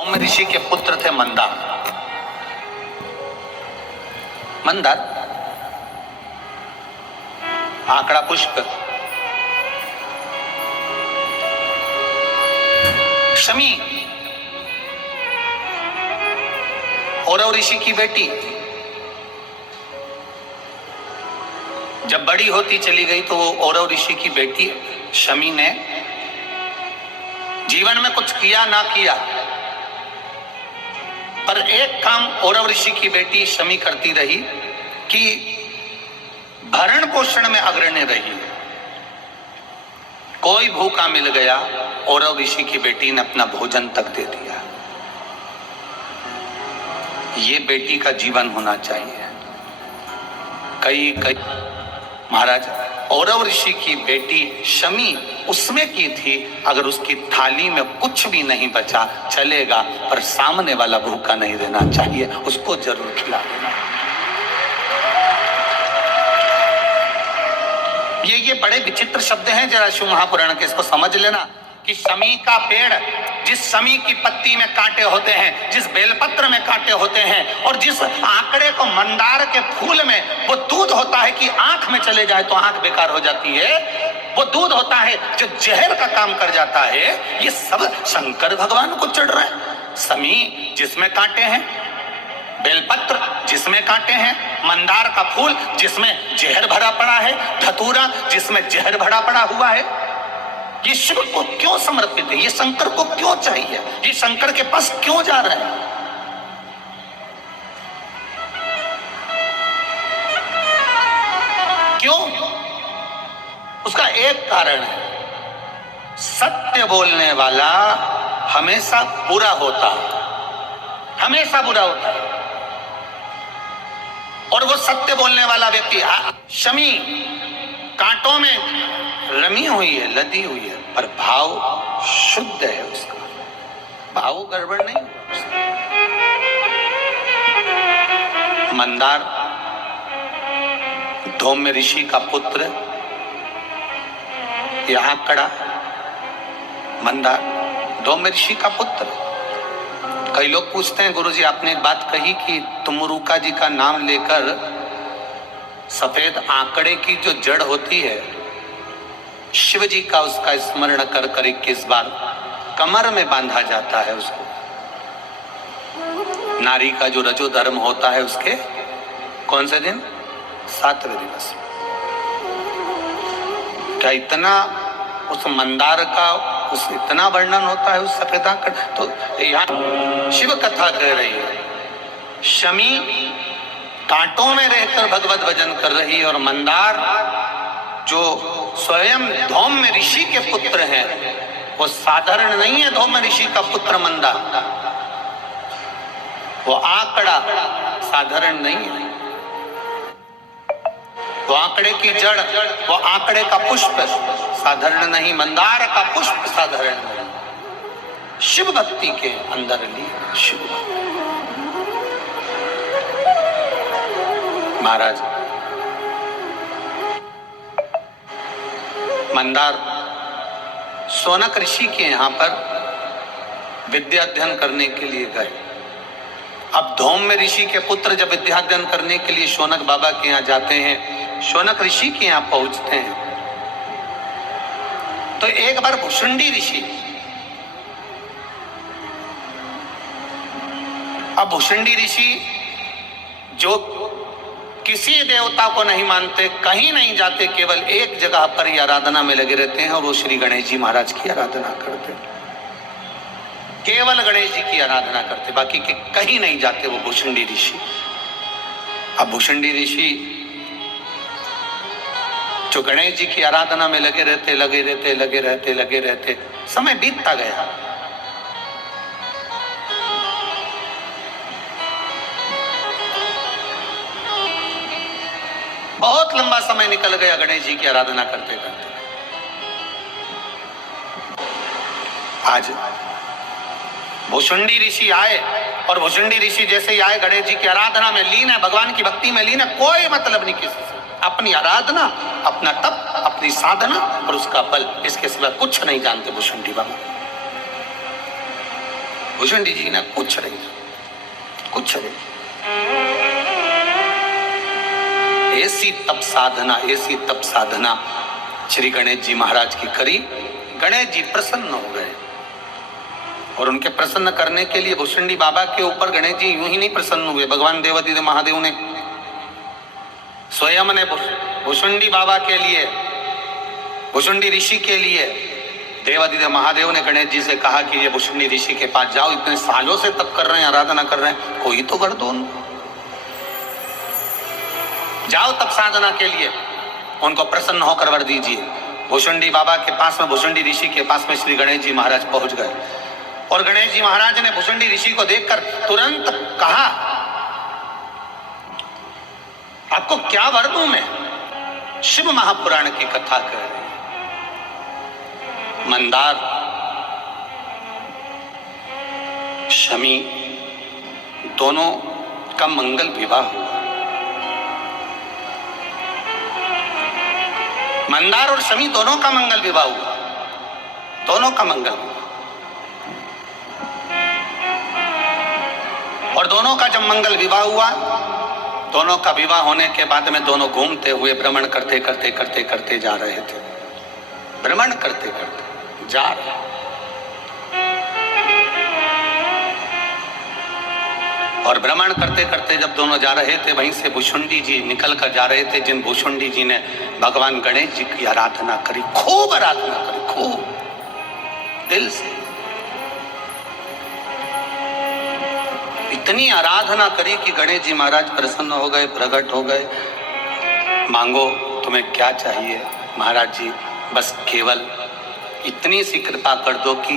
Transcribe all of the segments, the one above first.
धौम्य ऋषि के पुत्र थे मंदार। मंदार आंकड़ा पुष्प, शमी औरव ऋषि की बेटी। जब बड़ी होती चली गई तो वो औरव ऋषि की बेटी शमी ने जीवन में कुछ किया ना किया, पर एक काम औरव ऋषि की बेटी शमी करती रही कि भरण पोषण में अग्रणी रही। कोई भूखा मिल गया, औरव ऋषि की बेटी ने अपना भोजन तक दे दिया। ये बेटी का जीवन होना चाहिए। कई महाराज, औरव ऋषि की बेटी शमी उसमें की थी, अगर उसकी थाली में कुछ भी नहीं बचा चलेगा, पर सामने वाला भूखा नहीं रहना चाहिए, उसको जरूर खिला देना। ये बड़े विचित्र शब्द हैं, जरा शिव महापुराण के, इसको समझ लेना कि शमी का पेड़, जिस शमी की पत्ती में कांटे होते हैं, जिस बेलपत्र में कांटे होते हैं, और जिस आंकड़े को मंदार के फूल में वो दूध होता है कि आंख में चले जाए तो आंख बेकार हो जाती है, वो दूध होता है जो जहर का काम कर जाता है, ये सब शंकर भगवान को चढ़ रहा है। शमी जिसमें कांटे हैं, बेलपत्र जिसमें कांटे हैं, मंदार का फूल जिसमें जहर भरा पड़ा है, धतूरा जिसमें जहर भरा पड़ा हुआ है, ये शिव को क्यों समर्पित है? ये शंकर को क्यों चाहिए? ये शंकर के पास क्यों जा रहा है? क्यों? उसका एक कारण है, सत्य बोलने वाला हमेशा बुरा होता है, हमेशा बुरा होता है। और वो सत्य बोलने वाला व्यक्ति, शमी कांटों में रमी हुई है, लदी हुई है, पर भाव शुद्ध है उसका, भाव गड़बड़ नहीं उसका। मंदार धौम्य ऋषि का पुत्र, यहां कड़ा मंदार धौम्य ऋषि का पुत्र। कई लोग पूछते हैं, गुरुजी आपने एक बात कही कि तुमरुका जी का नाम लेकर सफेद आंकड़े की जो जड़ होती है, शिव जी का उसका स्मरण कर कर 21 बार कमर में बांधा जाता है उसको। नारी का जो रजो धर्म होता है उसके कौन से दिन? 7वें दिवस। क्या इतना उस मंदार का उस इतना वर्णन होता है उस सफेद आंकड़? तो यहाँ शिव कथा कह रही है, शमी कांटों में रहकर भगवत भजन कर रही है, और मंदार जो स्वयं धौम्य ऋषि के पुत्र हैं, वो साधारण नहीं है। धौम्य ऋषि का पुत्र मंदार, वो आंकड़ा साधारण नहीं है, वो आंकड़े की जड़, वो आंकड़े का पुष्प साधारण नहीं, मंदार का पुष्प साधारण नहीं। शिव भक्ति के अंदर ली शिव भक्ति। महाराज, मंदार शौनक ऋषि के यहां पर विद्या अध्ययन करने के लिए गए। अब धौम्य ऋषि के पुत्र जब विद्या अध्ययन करने के लिए शौनक बाबा के यहाँ जाते हैं, शौनक ऋषि के यहाँ पहुंचते हैं, तो एक बार भुषुंडी ऋषि, अब भुषुंडी ऋषि जो किसी देवता को नहीं मानते, कहीं नहीं जाते, केवल एक जगह पर ही आराधना में लगे रहते हैं, और वो श्री गणेश जी महाराज की आराधना करते हैं। केवल गणेश जी की आराधना करते, बाकी के कहीं नहीं जाते वो भुषुंडी ऋषि। अब भुषुंडी ऋषि जो गणेश जी की आराधना में लगे रहते, समय बीतता गया। बहुत लंबा समय निकल गया गणेश जी की आराधना करते करते। आज भुषुंडी ऋषि आए, और भुषुंडी ऋषि जैसे ही आए, गणेश जी की आराधना में लीन है, भगवान की भक्ति में लीन है, कोई मतलब नहीं किसी से, अपनी आराधना, अपना तप, अपनी साधना और उसका बल, इसके सिवा कुछ नहीं जानते भुषुंडी बाबा। भुषुंडी जी ने कुछ नहीं। ऐसी तप साधना श्री गणेश जी महाराज की करी। गणेश जी प्रसन्न हो गए और उनके प्रसन्न करने के लिए भुषुंडी बाबा के ऊपर गणेश जी यूं ही नहीं प्रसन्न हुए। भगवान देवादिदेव महादेव ने स्वयं ने भुषुंडी बाबा के लिए, भुषुंडी ऋषि के लिए देवादिदेव महादेव ने गणेश जी से कहा कि ये भुषुंडी ऋषि के पास जाओ, इतने सालों से तप कर रहे हैं, आराधना कर रहे हैं, कोई तो कर दो, जाओ तप साधना के लिए, उनको प्रसन्न होकर वर दीजिए। भुषुंडी बाबा के पास में, भुषुंडी ऋषि के पास में श्री गणेश जी महाराज पहुंच गए और गणेश जी महाराज ने भुषुंडी ऋषि को देखकर तुरंत कहा, आपको क्या वर दूं मैं? शिव महापुराण की कथा कह रहे हैं। मंदार, शमी दोनों का मंगल विवाह हुआ। मंदार और शमी दोनों का मंगल विवाह हुआ, दोनों का मंगल विवाह। और दोनों का जब मंगल विवाह हुआ, दोनों का विवाह होने के बाद में दोनों घूमते हुए भ्रमण करते जा रहे थे। भ्रमण करते जा रहे। और भ्रमण करते जब दोनों जा रहे थे, वहीं से भुषुंडी जी निकल कर जा रहे थे, जिन भुषुंडी जी ने भगवान गणेश जी की आराधना करी, खूब आराधना करी, खूब दिल से। इतनी आराधना करी कि गणेश जी महाराज प्रसन्न हो गए, प्रकट हो गए। मांगो तुम्हें क्या चाहिए महाराज जी, बस केवल इतनी सी कृपा कर दो कि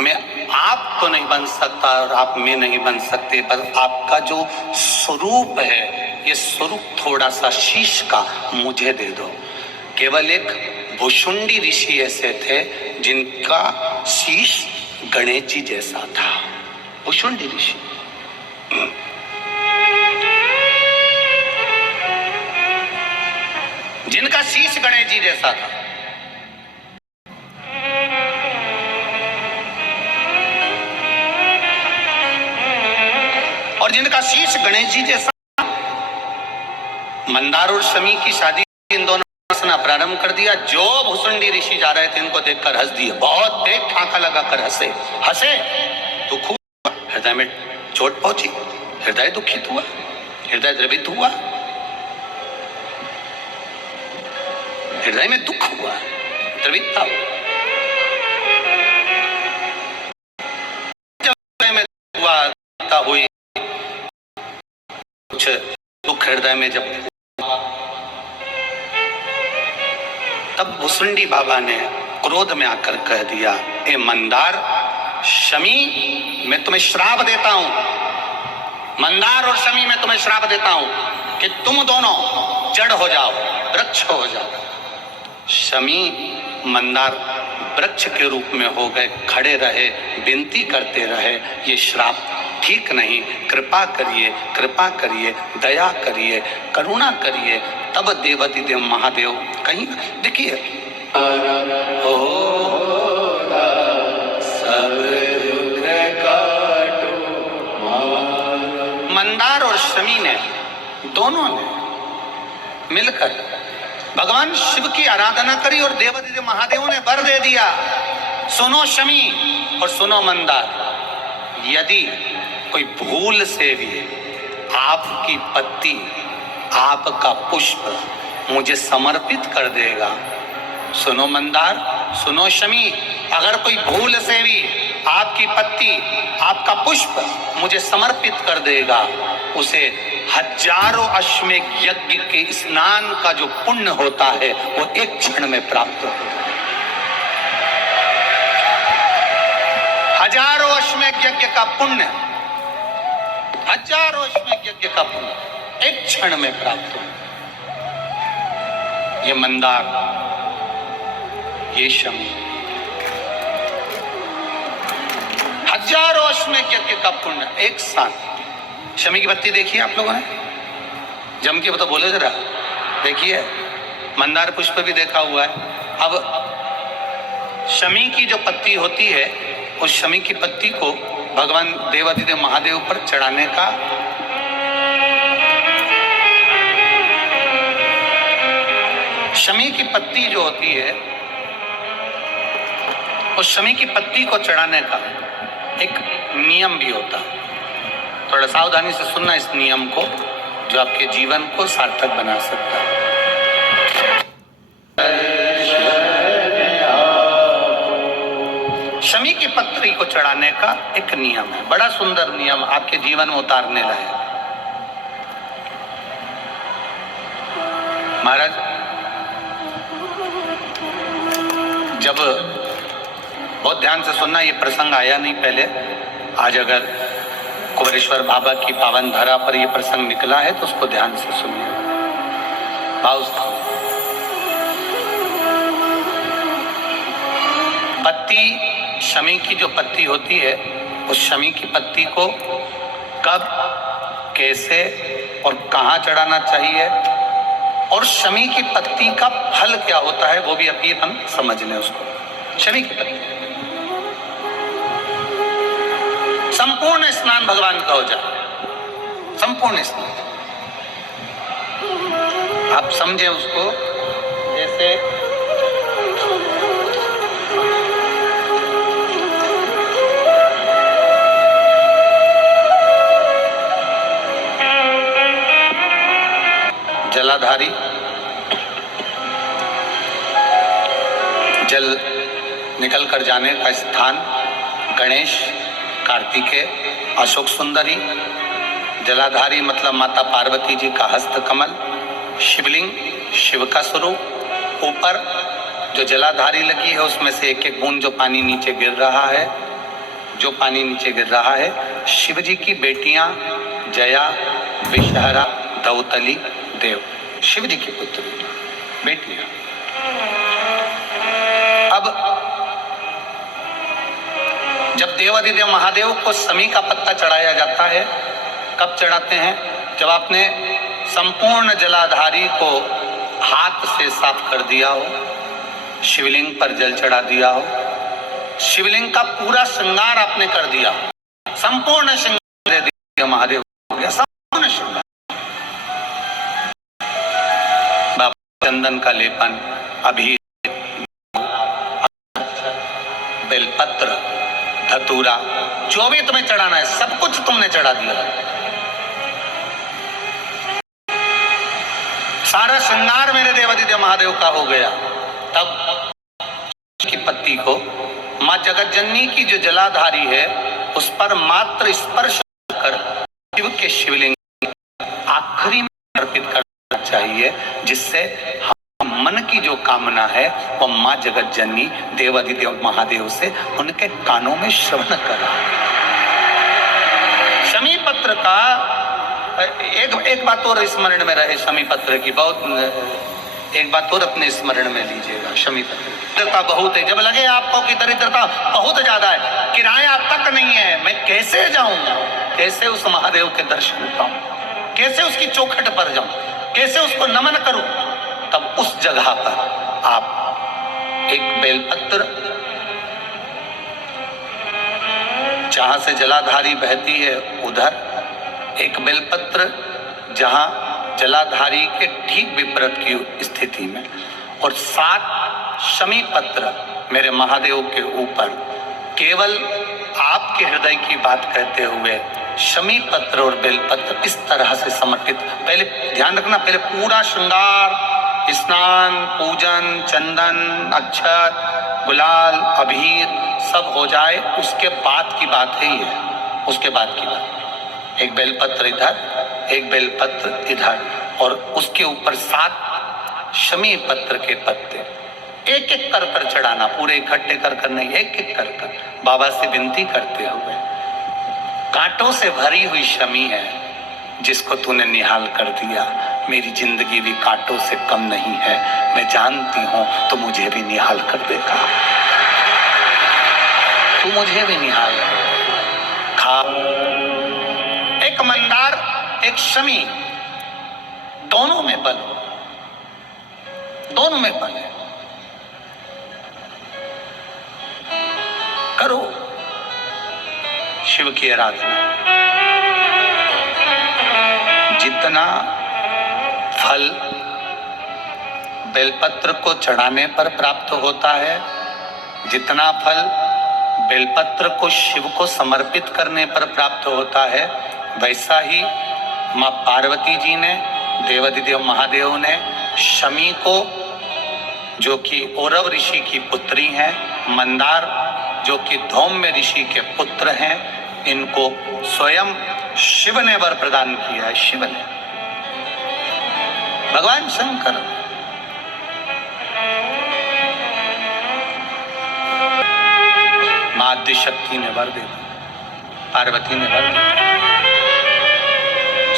मैं आप तो नहीं बन सकता और आप में नहीं बन सकते, बस आपका जो स्वरूप है, ये स्वरूप थोड़ा सा शीश का मुझे दे दो। केवल एक भुषुंडी ऋषि ऐसे थे जिनका शीश गणेश जी जैसा था। भुषुंडी ऋषि जिनका शीश गणेश जी जैसा था। और जिनका शीश गणेश जी जैसा। मंदार और शमी की शादी इन दोनों ने प्रारंभ कर दिया। जो भुषुंडी ऋषि जा रहे थे इनको देखकर हंस दिए, बहुत तेज ठाका लगाकर हंसे। दुख हुआ, हृदय में चोट पहुंची, हृदय दुखित हुआ, हृदय द्रवित हुआ, हृदय में दुख हुआ, द्रवितता हुई, कुछ दुख हृदय में जब, तब भुषुंडी बाबा ने क्रोध में आकर कह दिया, ए मंदार, शमी, मैं तुम्हें श्राप देता हूं। मंदार और शमी, मैं तुम्हें श्राप देता हूं कि तुम दोनों जड़ हो जाओ, वृक्ष हो जाओ। शमी, मंदार वृक्ष के रूप में हो गए, खड़े रहे, विनती करते रहे, ये श्राप ठीक नहीं, कृपा करिए, दया करिए, करुणा करिए। तब देवादिदेव महादेव कहीं देखिए, मंदार और शमी ने, दोनों ने मिलकर भगवान शिव की आराधना करी और देवादिदेव महादेव ने वर दे दिया, सुनो शमी और सुनो मंदार, यदि कोई भूल से भी आपकी पत्ती, आपका पुष्प मुझे समर्पित कर देगा, सुनो मंदार, सुनो शमी, अगर कोई भूल से भी आपकी पत्ती, आपका पुष्प मुझे समर्पित कर देगा, उसे हजारों अश्वमेध यज्ञ के स्नान का जो पुण्य होता है वो एक क्षण में प्राप्त होगा। हजारों अश्वमेध यज्ञ का पुण्य, हजारों अश्वमेध यज्ञ का पुण्य एक क्षण में प्राप्त होगा। ये मंदार, ये शमी, हजारों अश्वमेध यज्ञ का पुण्य एक साथ। शमी की पत्ती देखिए आप लोगों ने, जम के तो बोले जरा, देखिए। मंदार पुष्प भी देखा हुआ है। अब शमी की जो पत्ती होती है, उस शमी की पत्ती को भगवान देवाधिदेव महादेव पर चढ़ाने का शमी की पत्ती जो होती है, उस शमी की पत्ती को चढ़ाने का एक नियम भी होता है। थोड़ा सावधानी से सुनना इस नियम को, जो आपके जीवन को सार्थक बना सकता है। शमी की पत्री को चढ़ाने का एक नियम है, बड़ा सुंदर नियम, आपके जीवन में उतारने लायक। महाराज, जब बहुत ध्यान से सुनना, ये प्रसंग आया नहीं पहले, आज अगर कुबेरेश्वर बाबा की पावन धरा पर यह प्रसंग निकला है तो उसको ध्यान से सुनिए। पत्ती, शमी की जो पत्ती होती है, उस शमी की पत्ती को कब, कैसे और कहां चढ़ाना चाहिए, और शमी की पत्ती का फल क्या होता है, वो भी अभी हम समझ लें उसको। शमी की पत्ती, संपूर्ण स्नान भगवान का हो जाए, संपूर्ण स्नान। आप समझे उसको, जैसे जलाधारी, जल निकल कर जाने का स्थान, गणेश, कार्तिकेय, अशोक सुंदरी, जलाधारी मतलब माता पार्वती जी का हस्त कमल, शिवलिंग, शिव का स्वरूप, ऊपर जो जलाधारी लगी है उसमें से एक एक बूंद जो पानी नीचे गिर रहा है, जो पानी नीचे गिर रहा है, शिव जी की बेटियां जया, विषहरा, दौतली, देव, शिव जी की पुत्री बेटियां। अब जब देवाधिदेव महादेव को शमी का पत्ता चढ़ाया जाता है, कब चढ़ाते हैं? जब आपने संपूर्ण जलाधारी को हाथ से साफ कर दिया हो, शिवलिंग पर जल चढ़ा दिया हो, शिवलिंग का पूरा श्रृंगार आपने कर दिया, संपूर्ण श्रृंगार देव महादेव हो गया, संपूर्ण श्रृंगार, बाबा चंदन का लेपन, अभी बेलपत्र, धतूरा, जो भी तुम्हें चढ़ाना है सब कुछ तुमने चढ़ा दिया, सारा श्रृंगार मेरे देवाधिदेव महादेव का हो गया। तब की पत्ती को मां जगत जननी की जो जलाधारी है उस पर मात्र स्पर्श कर शिव के शिवलिंग आखिरी में अर्पित करना चाहिए, जिससे मन की जो कामना है वो मां जगत जननी देवाधिदेव महादेव से उनके कानों में श्रवण करा। शमी पत्र का एक बात और स्मरण में रहे, शमी पत्र की बहुत एक बात और अपने स्मरण में लीजिएगा। शमी पत्र बहुत है, जब लगे आपको कि दरिद्रता बहुत ज्यादा है, किराया तक नहीं है, मैं कैसे जाऊंगा, कैसे उस महादेव के दर्शन पाऊं, कैसे उसकी चौखट पर जाऊं, कैसे उसको नमन करूं, तब उस जगह पर आप एक बेलपत्र, जहां से जलाधारी बहती है उधर एक बेलपत्र, जहां जलाधारी के ठीक विपरीत की स्थिति में, और 7 शमी पत्र मेरे महादेव के ऊपर, केवल आपके हृदय की बात कहते हुए शमी पत्र और बेलपत्र इस तरह से समर्पित। पहले ध्यान रखना, पहले पूरा श्रृंगार, स्नान, पूजन, चंदन, अक्षत, गुलाल, अबीर सब हो जाए, उसके बाद की बात है ये, उसके बाद की बात। एक बेलपत्र इधर, एक बेलपत्र इधर, और उसके ऊपर 7 शमी पत्र के पत्ते एक एक कर कर चढ़ाना, पूरे इकट्ठे कर कर नहीं, एक एक कर कर बाबा से विनती करते हुए। कांटों से भरी हुई शमी है जिसको तूने निहाल कर दिया, मेरी जिंदगी भी कांटों से कम नहीं है, मैं जानती हूं तो मुझे भी निहाल कर देगा, तू मुझे भी निहाल खा। एक मंदार, एक शमी, दोनों में बल, दोनों में बल है। करो शिव की आराधना। जितना फल बेलपत्र को चढ़ाने पर प्राप्त होता है, जितना फल बेलपत्र को शिव को समर्पित करने पर प्राप्त होता है, वैसा ही मां पार्वती जी ने, देवाधिदेव महादेव ने शमी को, जो कि औरव ऋषि की पुत्री हैं, मंदार जो कि धौम्य ऋषि के पुत्र हैं, इनको स्वयं शिव ने वर प्रदान किया है। शिव ने, भगवान शंकर, मां आदिशक्ति ने वर दे दिया, पार्वती ने वर दिया।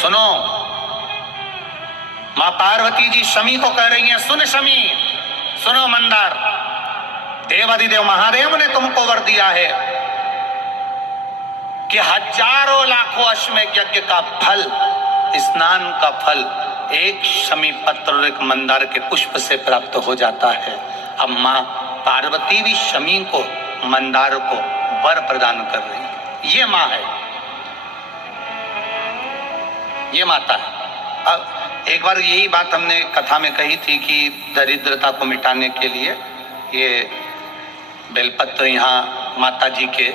सुनो, मां पार्वती जी शमी को कह रही हैं, सुन शमी, सुनो मंदार, देवाधिदेव महादेव ने तुमको वर दिया है कि हजारों लाखों अश्वमेध यज्ञ का फल, स्नान का फल एक शमी पत्र और एक मंदार के पुष्प से प्राप्त हो जाता है। अब मां पार्वती भी शमी को, मंदार को वर प्रदान कर रही है। ये मां है, ये माता है। अब एक बार यही बात हमने कथा में कही थी कि दरिद्रता को मिटाने के लिए ये बेलपत्र यहाँ माता जी के,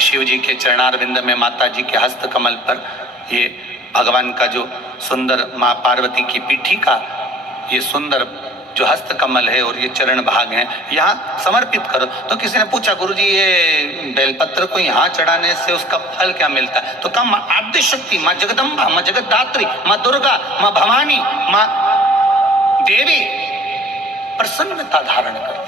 शिव जी के चरणारविंद में, माता जी के हस्त कमल पर ये भगवान का जो सुंदर, माँ पार्वती की पीठी का ये सुंदर जो हस्त कमल है और ये चरण भाग हैं, यहाँ समर्पित करो। तो किसी ने पूछा, गुरुजी ये बेलपत्र को यहाँ चढ़ाने से उसका फल क्या मिलता है? तो कहा माँ आदिशक्ति, माँ जगदम्बा, माँ जगतधात्री, माँ दुर्गा, माँ भवानी, माँ देवी प्रसन्नता धारण कर,